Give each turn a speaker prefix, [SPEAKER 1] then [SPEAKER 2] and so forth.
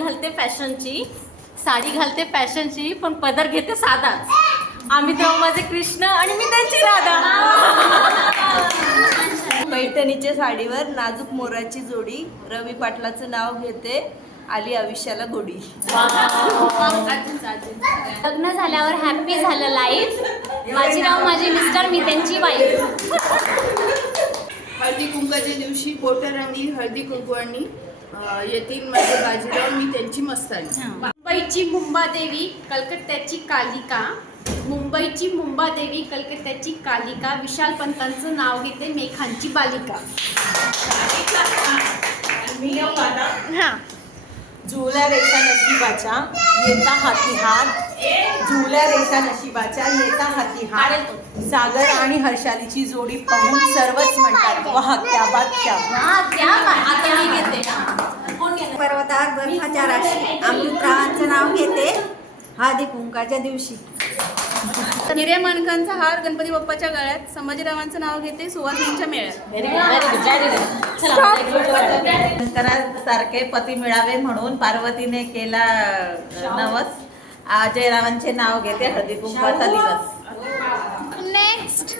[SPEAKER 1] घालते फॅशनची साडी घालते फॅशनची पण पदर घेते साधा. आम्ही तेव्हा माझे कृष्ण आणि मी त्यांची राधा.
[SPEAKER 2] पैठणीच्या साडीवर नाजूक मोराची जोडी रवी पाटलाचं नाव घेते आली आयुष्याला गोडी.
[SPEAKER 3] लग्न झाल्यावर हॅप्पी झालं लाईफ माझी नाव माझे मिस्टर मी त्यांची वाईफ
[SPEAKER 4] हळदी कुंकाच्या दिवशी पोटरांनी हळदी कुंकवानी येतील माझे बाजीराव मी त्यांची मस्तानी.
[SPEAKER 5] मुंबईची मुंबादेवी कलकत्त्याची कालिका. मुंबईची मुंबादेवी कलकत्त्याची कालिका. विशाल पंतांचं नाव घेते मेघांची बालिका.
[SPEAKER 6] जुळल्या रेषा नशिबाच्या येता हाती हात. जुळल्या रेषा नशिबाच्या येता हाती हात. सागर आणि हर्षालीची जोडी पाहून सर्वच म्हणतात वाह क्या बात क्या बात.
[SPEAKER 1] आता मी घेते कोण घेते
[SPEAKER 2] पर्वतावर बर्फाच्या राशी अमृतरावांचं नाव घेते. हळदी कुंकाच्या दिवशी.
[SPEAKER 4] हिरे मणकांचा हार गणपती बाप्पाच्या गळ्यात संभाजीरावांचं नाव घेते सुवासिनीच्या मेळ्यात.
[SPEAKER 6] शंकरासारखे पती मिळावे म्हणून पार्वतीने केला नवस. आ, जयरावांचे नाव घेते हळदी कुंकवाचा दिवस.
[SPEAKER 3] नेक्स्ट